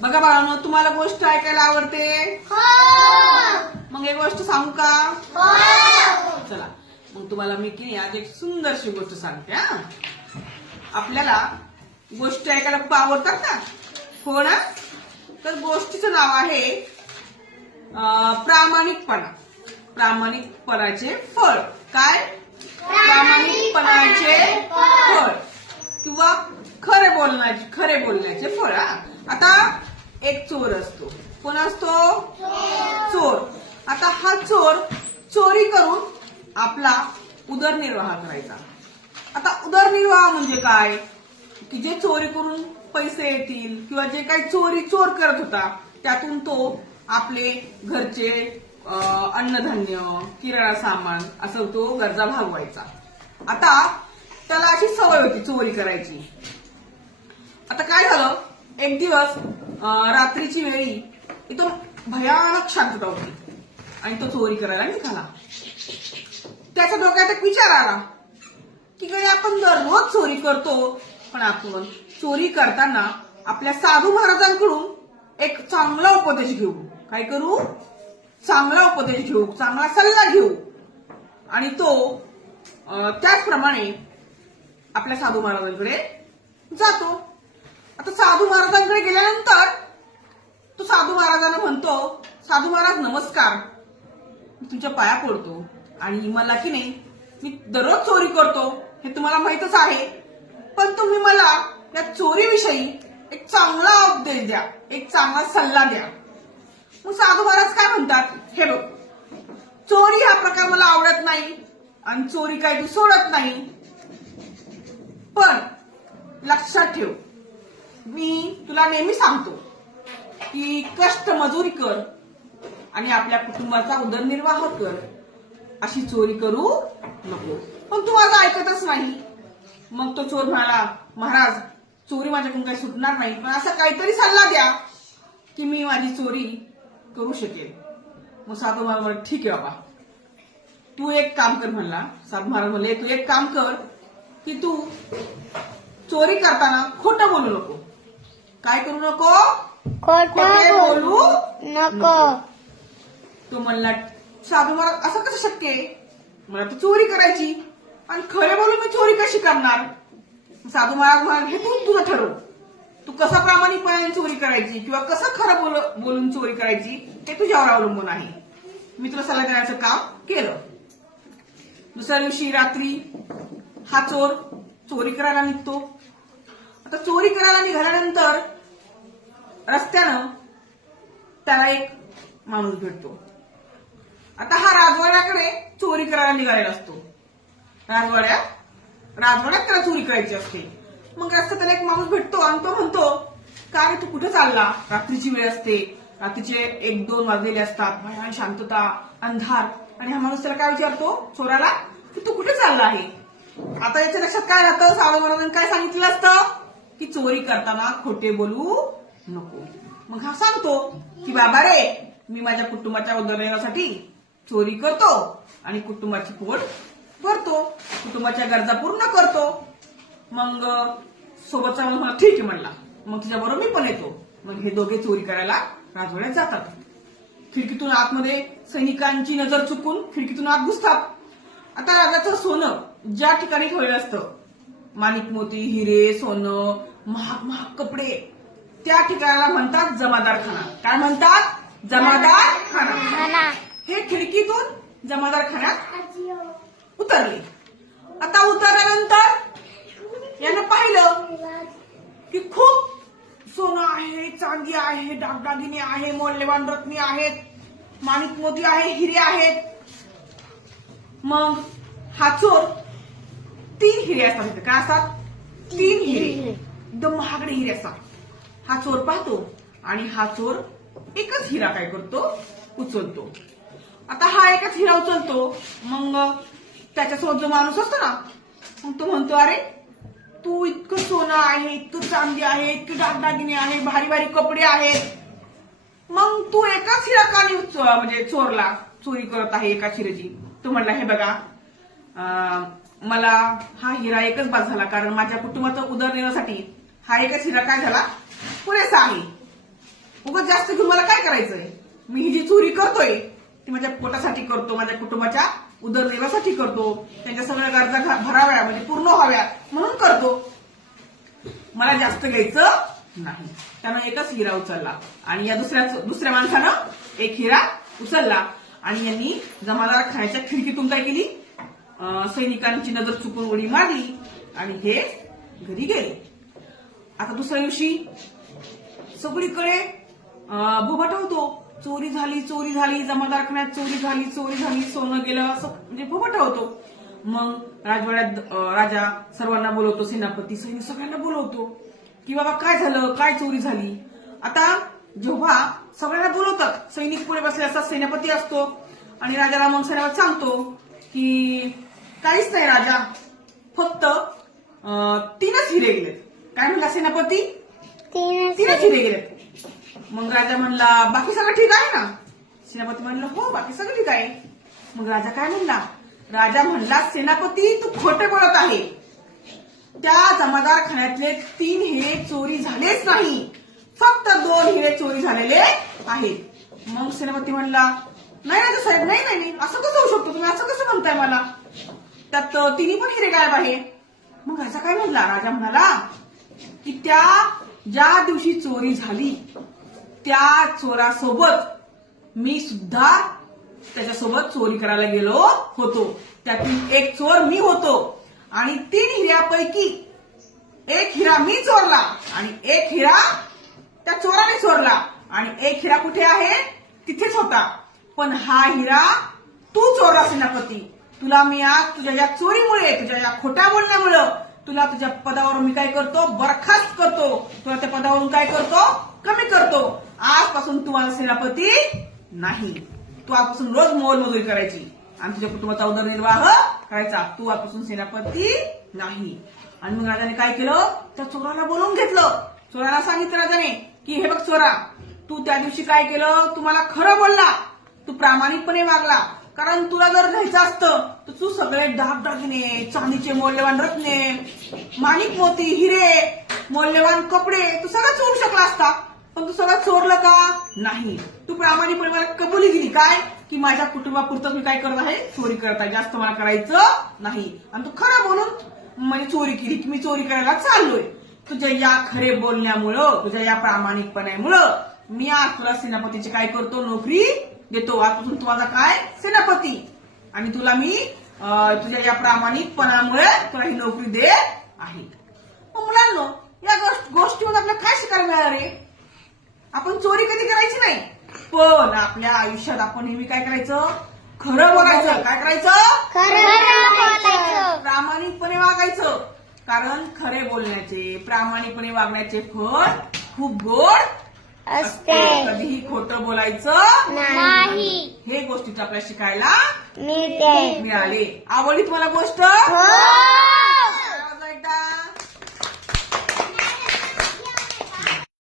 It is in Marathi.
बघा बाळांनो, तुम्हाला गोष्ट ऐकायला आवडते? मग एक गोष्ट सांगू का? चला मग तुम्हाला मी की आज एक सुंदरशी गोष्ट सांगते. आपल्याला गोष्टी ऐकायला खूप आवडतात ना? हो ना? तर गोष्टीचं नाव आहे प्रामाणिकपणा. प्रामाणिकपणाचे फळ. काय? प्रामाणिकपणाचे फळ किंवा खरे बोलण्याचे फळ. आता एक चोर असतो. कोण असतो? चोर. आता हा चोर चोरी करून आपला उदरनिर्वाह करायचा. आता उदरनिर्वाह म्हणजे काय? की जे चोरी करून पैसे येतील किंवा जे काही चोर करत होता त्यातून तो आपले घरचे अन्नधान्य, किराणा सामान असं तो गरजा भागवायचा. आता त्याला अशी सवय होती चोरी करायची. आता काय झालं, एक दिवस रात्रीची वेळी एकदम भयानक शांतता होती आणि तो चोरी करायला निघाला. त्याच्या डोक्यात एक विचार आला की गड्या, आपण दररोज चोरी करतो, पण आपण चोरी करताना आपल्या साधू महाराजांकडून एक चांगला उपदेश घेऊ. काय करू? चांगला उपदेश घेऊ, चांगला सल्ला घेऊ. आणि तो त्याचप्रमाणे आपल्या साधू महाराजांकडे जातो. आता साधू महाराजांकडे गेल्यानंतर तो साधू महाराजांना म्हणतो, साधू महाराज नमस्कार, मी तुमच्या पाया पडतो आणि मला की नाही, मी दररोज चोरी करतो हे तुम्हाला माहीतच आहे, पण तुम्ही मला या चोरीविषयी एक चांगला उपदेश द्या, एक चांगला सल्ला द्या. मग साधू महाराज काय म्हणतात, हे बघ, चोरी हा प्रकार मला आवडत नाही आणि चोरी काही तू सोडत नाही, पण लक्षात ठेव, मी तुला नेहमी सांगतो की कष्ट मजुरी कर आणि आपल्या कुटुंबाचा उदरनिर्वाह कर, अशी चोरी करू नको. पण तू माझं ऐकतच नाही. मग तो चोर म्हणाला, महाराज, चोरी माझ्याकडून काही सुटणार नाही, पण असा काहीतरी सल्ला द्या की मी माझी चोरी करू शकेल. मग साधू महाराज म्हणले, ठीक आहे बाबा, तू एक काम कर म्हणला. साधू महाराज म्हणले, तू एक काम कर की तू चोरी करताना खोटं बोलू नको. काय करू नको? खोटे बोलू नको. तो म्हणला, साधू महाराज, असं कसं शक्य आहे? मला तर चोरी करायची आणि खरे बोलून मी चोरी कशी करणार? साधू महाराज म्हणाले, हे तू तुझं ठरव, तू कसं प्रामाणिकपणे चोरी करायची किंवा कसं खरं बोलून चोरी करायची हे तुझ्यावर अवलंबून आहे. मी तुला सल्ला देण्याचं काम केलं. दुसऱ्या दिवशी रात्री हा चोर चोरी करायला निघतो. आता चोरी करायला निघाल्यानंतर रस्त्यानं त्याला एक माणूस भेटतो. आता हा राजवाड्याकडे चोरी करायला निघालेला असतो. राजवाड्यात त्याला चोरी करायची असते. मग रस्त्यात त्याला एक माणूस भेटतो आणि तो म्हणतो, का रे तू कुठे चालला? रात्रीची वेळ असते, रात्रीचे 1-2 वाजलेले असतात, भयान शांतता, अंधार. आणि हा माणूस त्याला काय विचारतो, चोराला, की तू कुठे चालला आहे? आता याच्या लक्षात काय राहतं, साधू महाराजांनी काय सांगितलं असतं की चोरी करताना खोटे बोलू नको. मग हा सांगतो की बाबा रे, मी माझ्या कुटुंबाच्या उदरनिर्वाहासाठी चोरी करतो आणि कुटुंबाची पोट भरतो, कुटुंबाच्या गरजा पूर्ण करतो. मग सोबतचा माणूस मला ठीक आहे म्हणला, मग तुझ्याबरोबर मी पण येतो. मग हे दोघे चोरी करायला राजवाड्यात जातात. खिडकीतून आतमध्ये सैनिकांची नजर चुकून खिडकीतून आत घुसतात. आता राजाचं सोनं ज्या ठिकाणी ठेवलेलं असतं, माणिक मोती, हिरे, सोनं, महाग कपडे, त्या ठिकाणाला म्हणतात जमादार खाना. काय म्हणतात? जमादार खाना. हे खिडकीतून जमादार खान्यात उतरले. आता उतरल्यानंतर यानं पाहिलं की खूप सोनं आहे, चांदी आहे, दागदागिने आहे, मौल्यवान रत्ने आहेत, माणिक मोती आहे, हिरे आहेत. मग हा चोर 3 हिरे असतात. काय असतात? 3 हिरे, एकदम महागडे हिरे असतात. हा चोर पाहतो आणि हा चोर एकच हिरा काय करतो, उचलतो. आता हा एकच हिरा उचलतो. मग त्याच्यासोबत जो माणूस असतो ना, मग तो म्हणतो, अरे तू इतकं सोनं आहे, इतकं चांदी आहे, इतके दागदागिने आहे, भारी भारी कपडे आहेत, मग तू एकाच हिरा का म्हणजे चोरला चोरी करत आहे एकाच हिऱ्याची? तो म्हणला, हे बघा, मला हा हिरा एकच बाद झाला, कारण माझ्या कुटुंबाच्या उदरनिर्वाहासाठी हा एकच हिरा काय झाला, पुरेसा आहे. उगाच जास्त घेऊन मला काय करायचंय? मी ही जी चोरी करतोय ती माझ्या पोटासाठी करतो, माझ्या कुटुंबाच्या उदरनिर्वाहासाठी करतो, त्यांच्या सगळ्या गरजा भराव्या म्हणजे पूर्ण व्हाव्या म्हणून करतो. मला जास्त घ्यायचं नाही. त्यामुळे एकच हिरा उचलला आणि या दुसऱ्या माणसानं एक हिरा उचलला आणि यांनी जमादार खाण्याच्या खिडकीतून काय केली? सैनिकांची नजर चुकून उडी मारली आणि हे घरी गेले. आता दुसऱ्या दिवशी सगळीकडे बोबाटा होतो. चोरी झाली, चोरी झाली, जमादार खाण्यात चोरी झाली, चोरी झाली, सोनं गेलं, असं म्हणजे बोबाटा होतो. मग राजवाड्यात राजा सर्वांना बोलवतो, सेनापती सैनिक सगळ्यांना बोलवतो की बाबा काय झालं, काय चोरी झाली. आता जेव्हा सगळ्यांना बोलवतात, सैनिक पुढे बसले असतात, सेनापती असतो आणि राजाला मग सेनापती सांगतो की काहीच नाही राजा, फक्त 3च हिरे गेलेत. काय म्हणला सेनापती? 3च हिरे गेलेत. मग राजा म्हणला बाकी सगळं ठीक आहे ना? सेनापती म्हणलं हो बाकी सगळं ठीक आहे. मग राजा काय म्हणला? राजा म्हणला सेनापती तू खोटे बोलत आहे. त्या जमादार खाण्यातले 3 हिरे चोरी झालेच नाही, फक्त 2 हिरे चोरी झालेले आहेत. मग सेनापती म्हणला नाही राजा साहेब, नाही नाही असं कसं होऊ शकतो? तुम्ही असं कसं म्हणताय मला? त्यात 3 पण हिरे गायब आहे. मग राजा काय म्हणला? राजा म्हणाला की त्या ज्या दिवशी चोरी झाली त्या चोरासोबत मी सुद्धा त्याच्यासोबत चोरी करायला गेलो होतो. त्यातील एक चोर मी होतो आणि 3 हिऱ्यापैकी एक हिरा मी चोरला आणि एक हिरा त्या चोराने चोरला आणि एक हिरा कुठे आहे? तिथेच होता. पण हा हिरा तू चोरला सेनापती. तुला मी आज तुझ्या या चोरीमुळे, तुझ्या या खोट्या बोलण्यामुळे तुला तुझ्या पदावरून मी काय करतो? बरखास्त करतो. तुला त्या पदावरून काय करतो? कमी करतो. आजपासून तू माझा सेनापती नाही. तू आजपासून रोज मोलमजुरी करायची आणि तुझ्या कुटुंबाचा उदरनिर्वाह करायचा. तू आजपासून सेनापती नाही. आणि मग राजाने काय केलं? त्या चोराला बोलवून घेतलं. चोराला सांगितलं राजाने की हे बघ चोरा, तू त्या दिवशी काय केलं? तू मला खरं बोलला, तू प्रामाणिकपणे वागला. कारण तुला जर घ्यायचं असतं तर तू सगळे दागदागिने, चांदीचे मौल्यवान रत्ने, माणिक मोती, हिरे, मौल्यवान कपडे तू सगळं चोरू शकला असता. पण तू सगळं चोरलं का? नाही. तू प्रामाणिकपणे मला कबुली दिली काय की माझ्या कुटुंबापुरतं मी काय करत आहे? चोरी करत आहे, जास्त मला करायचं नाही. आणि तू खरं बोलून म्हणजे चोरी केली की मी चोरी करायला चाललोय. तुझ्या या खरे बोलण्यामुळं, तुझ्या या प्रामाणिकपणामुळं मी आज तुला सेनापतीची काय करतो? नोकरी देतो. आजपासून तू माझा काय? सेनापती. आणि तुला मी तुझ्या या प्रामाणिकपणामुळे तुला ही नोकरी दे आहे. मुलांनो, या गोष्टीवर आपल्याला काय शिकायला मिळालं रे? आपण चोरी कधी करायची नाही, पण आपल्या आयुष्यात आपण नेहमी काय करायचं? खरं बोलायचं. काय करायचं? खरं बोलायचं. प्रामाणिकपणे वागायचं. कारण खरे बोलण्याचे, प्रामाणिकपणे वागण्याचे फळ खूप गोड असते. कधीही खोटं बोलायचं नाही. हे गोष्टीचं आपल्याला शिकायला मिळते. मिळाले. आवडली तुम्हाला गोष्ट? हो.